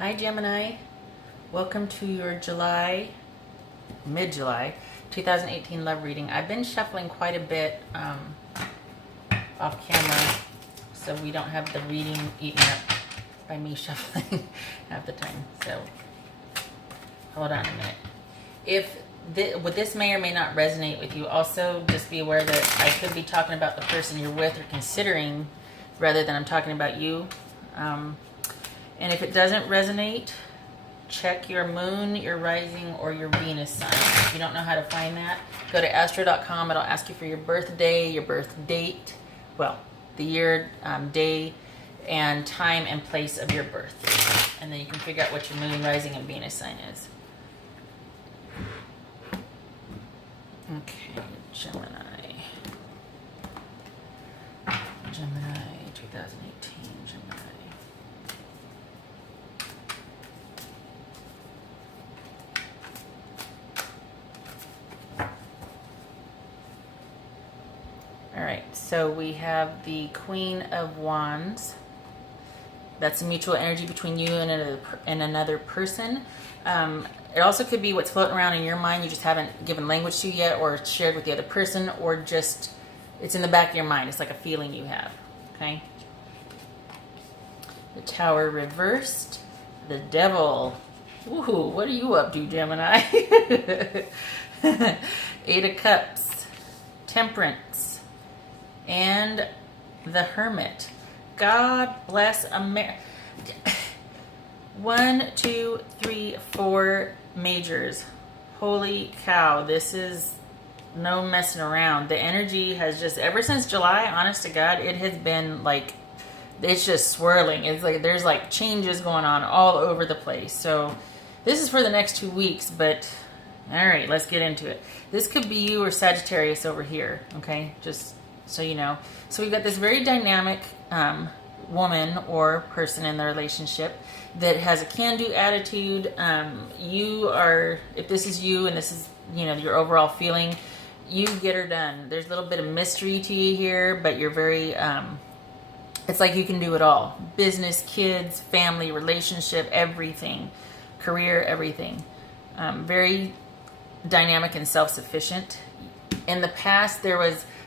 Hi Gemini, welcome to your mid-July 2018 love reading. I've been shuffling quite a bit off camera, so we don't have the reading eaten up by me shuffling half the time. So hold on a minute. This may or may not resonate with you. Also, just be aware that I could be talking about the person you're with or considering rather than I'm talking about you. And if it doesn't resonate, check your moon, your rising, or your Venus sign. If you don't know how to find that, go to astro.com. It'll ask you for your birthday, your birth date, well, the year, day, and time and place of your birth. And then you can figure out what your moon, rising, and Venus sign is. Okay, Gemini, 2018, Gemini. All right, so we have the Queen of Wands. That's a mutual energy between you and another person. It also could be what's floating around in your mind you just haven't given language to yet or shared with the other person, or just it's in the back of your mind. It's like a feeling you have, okay? The Tower reversed. The Devil. Ooh, what are you up to, Gemini? Eight of Cups. Temperance. And the Hermit. God bless America. 1, 2, 3, 4 majors. Holy cow, this is no messing around. The energy has just, ever since July, honest to God, it has been like, it's just swirling. It's like there's like changes going on all over the place. So this is for the next 2 weeks, but all right, let's get into it. This could be you or Sagittarius over here, okay? Just so you know. So we've got this very dynamic woman or person in the relationship that has a can-do attitude. You are, if this is you and this is, you know, your overall feeling, you get her done. There's a little bit of mystery to you here, but you're very, it's like you can do it all. Business, kids, family, relationship, everything. Career, everything. Very dynamic and self-sufficient. In the past,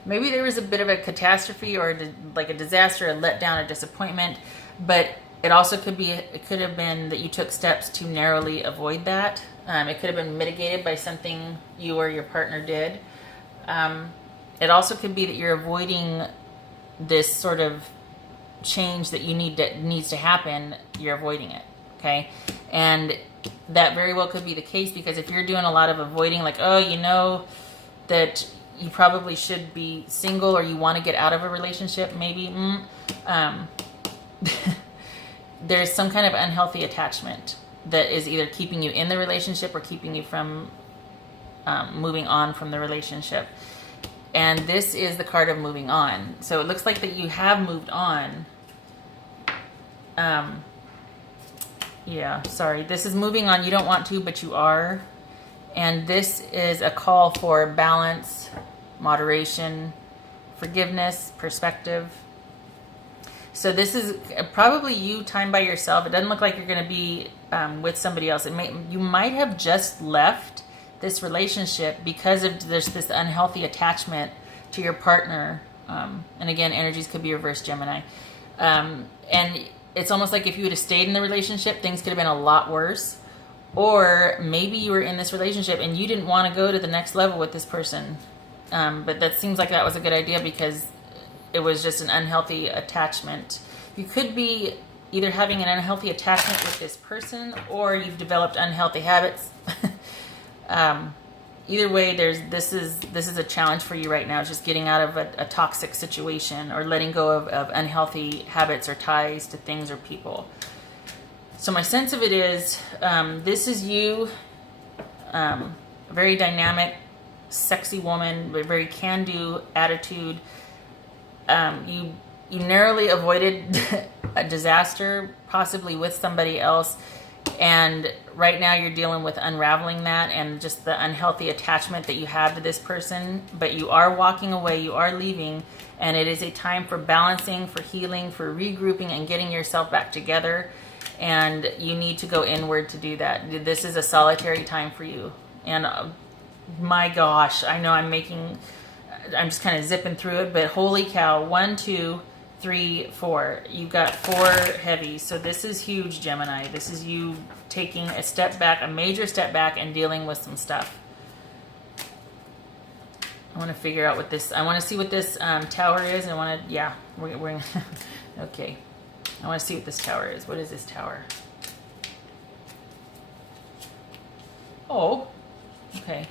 maybe there was a bit of a catastrophe or like a disaster, a letdown, a disappointment, but it also could have been that you took steps to narrowly avoid that. It could have been mitigated by something you or your partner did. It also could be that you're avoiding this sort of change that needs to happen. You're avoiding it, okay? And that very well could be the case, because if you're doing a lot of avoiding, like, oh, you know that you probably should be single or you want to get out of a relationship, maybe. There's some kind of unhealthy attachment that is either keeping you in the relationship or keeping you from moving on from the relationship. And this is the card of moving on. So it looks like that you have moved on. Yeah, sorry. This is moving on. You don't want to, but you are. And this is a call for balance, moderation, forgiveness, perspective. So this is probably you time by yourself. It doesn't look like you're going to be with somebody else. You might have just left this relationship because of this unhealthy attachment to your partner. And again, energies could be reversed, Gemini. And it's almost like if you would have stayed in the relationship, things could have been a lot worse. Or maybe you were in this relationship and you didn't want to go to the next level with this person. But that seems like that was a good idea because it was just an unhealthy attachment. You could be either having an unhealthy attachment with this person, or you've developed unhealthy habits. Either way, this is a challenge for you right now. It's just getting out of a toxic situation or letting go of unhealthy habits or ties to things or people. So my sense of it is, this is you, a very dynamic, sexy woman with a very can-do attitude. You narrowly avoided a disaster, possibly with somebody else, and right now you're dealing with unraveling that and just the unhealthy attachment that you have to this person. But you are walking away, you are leaving, and it is a time for balancing, for healing, for regrouping and getting yourself back together. and you need to go inward to do that. This is a solitary time for you. And my gosh, I know I'm just kind of zipping through it, but holy cow, 1, 2, 3, 4. You've got 4 heavies. So this is huge, Gemini. This is you taking a step back, a major step back, and dealing with some stuff. I want to figure out what this, I want to see what this tower is. I want to, yeah, we're okay. I want to see what this tower is. What is this tower? Oh, okay.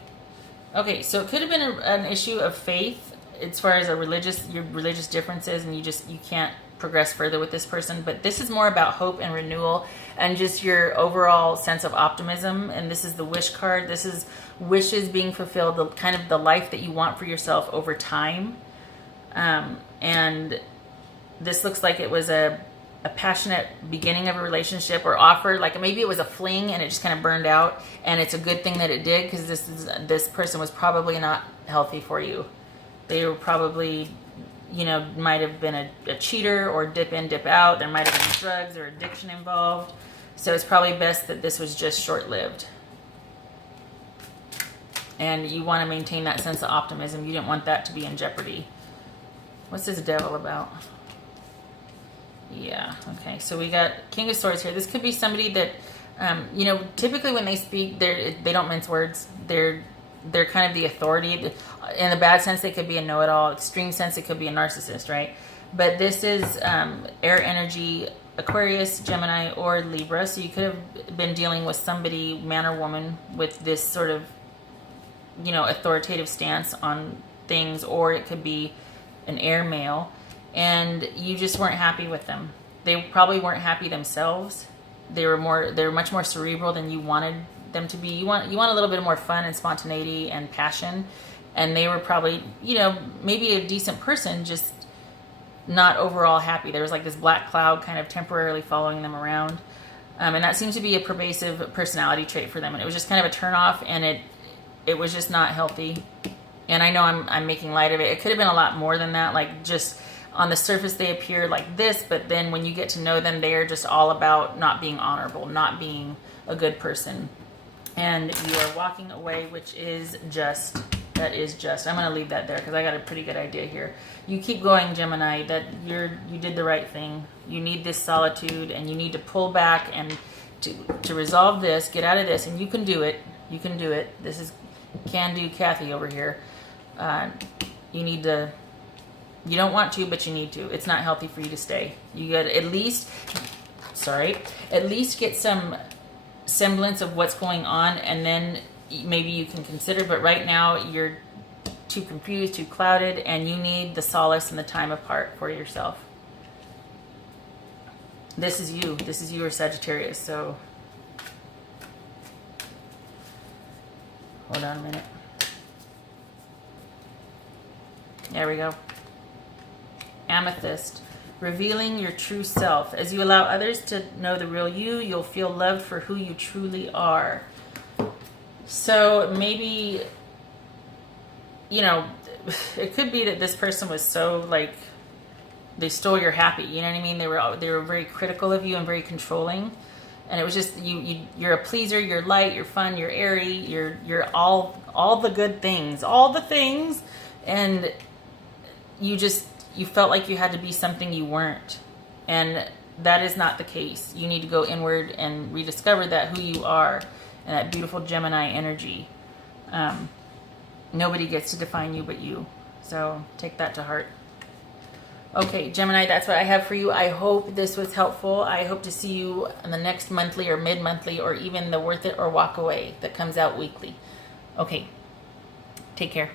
Okay, so it could have been an issue of faith as far as your religious differences, and you can't progress further with this person. But this is more about hope and renewal and just your overall sense of optimism. And this is the wish card. This is wishes being fulfilled, the kind of the life that you want for yourself over time. And this looks like it was a passionate beginning of a relationship or offer, like maybe it was a fling and it just kind of burned out, and it's a good thing that it did, because this person was probably not healthy for you. They were probably, might have been a cheater or dip in, dip out. There might have been drugs or addiction involved. So it's probably best that this was just short-lived. And you want to maintain that sense of optimism. You didn't want that to be in jeopardy. What's this devil about? Yeah, okay. So we got King of Swords here. This could be somebody that, typically when they speak, they don't mince words. They're kind of the authority. In the bad sense, they could be a know-it-all. Extreme sense, it could be a narcissist, right? But this is air energy, Aquarius, Gemini, or Libra. So you could have been dealing with somebody, man or woman, with this sort of, authoritative stance on things, or it could be an air male, and you just weren't happy with them. They probably weren't happy themselves. They were much more cerebral than you wanted them to be. You want a little bit more fun and spontaneity and passion, and they were probably, maybe a decent person, just not overall happy. There was like this black cloud kind of temporarily following them around, and that seems to be a pervasive personality trait for them, and it was just kind of a turnoff, and it was just not healthy. And I know I'm making light of it. It could have been a lot more than that. Like, just on the surface they appear like this, but then when you get to know them, they are just all about not being honorable, not being a good person. And you are walking away, which is just. That is just. I'm going to leave that there because I got a pretty good idea here. You keep going, Gemini. That you did the right thing. You need this solitude, and you need to pull back and to resolve this, get out of this, and you can do it. You can do it. This is can-do Kathy over here. You need to. You don't want to, but you need to. It's not healthy for you to stay. You got to at least get some semblance of what's going on, and then maybe you can consider. But right now you're too confused, too clouded, and you need the solace and the time apart for yourself. This is you. This is you or Sagittarius. So hold on a minute. There we go. Amethyst, revealing your true self. As you allow others to know the real you, you'll feel loved for who you truly are. So maybe, it could be that this person was so, like, they stole your happy, you know what I mean? They were very critical of you and very controlling. And it was just, you're a pleaser, you're light, you're fun, you're airy, you're all the good things, all the things. And you felt like you had to be something you weren't. And that is not the case. You need to go inward and rediscover that who you are and that beautiful Gemini energy. Nobody gets to define you but you. So take that to heart. Okay, Gemini, that's what I have for you. I hope this was helpful. I hope to see you in the next monthly or mid-monthly or even the Worth It or Walk Away that comes out weekly. Okay, take care.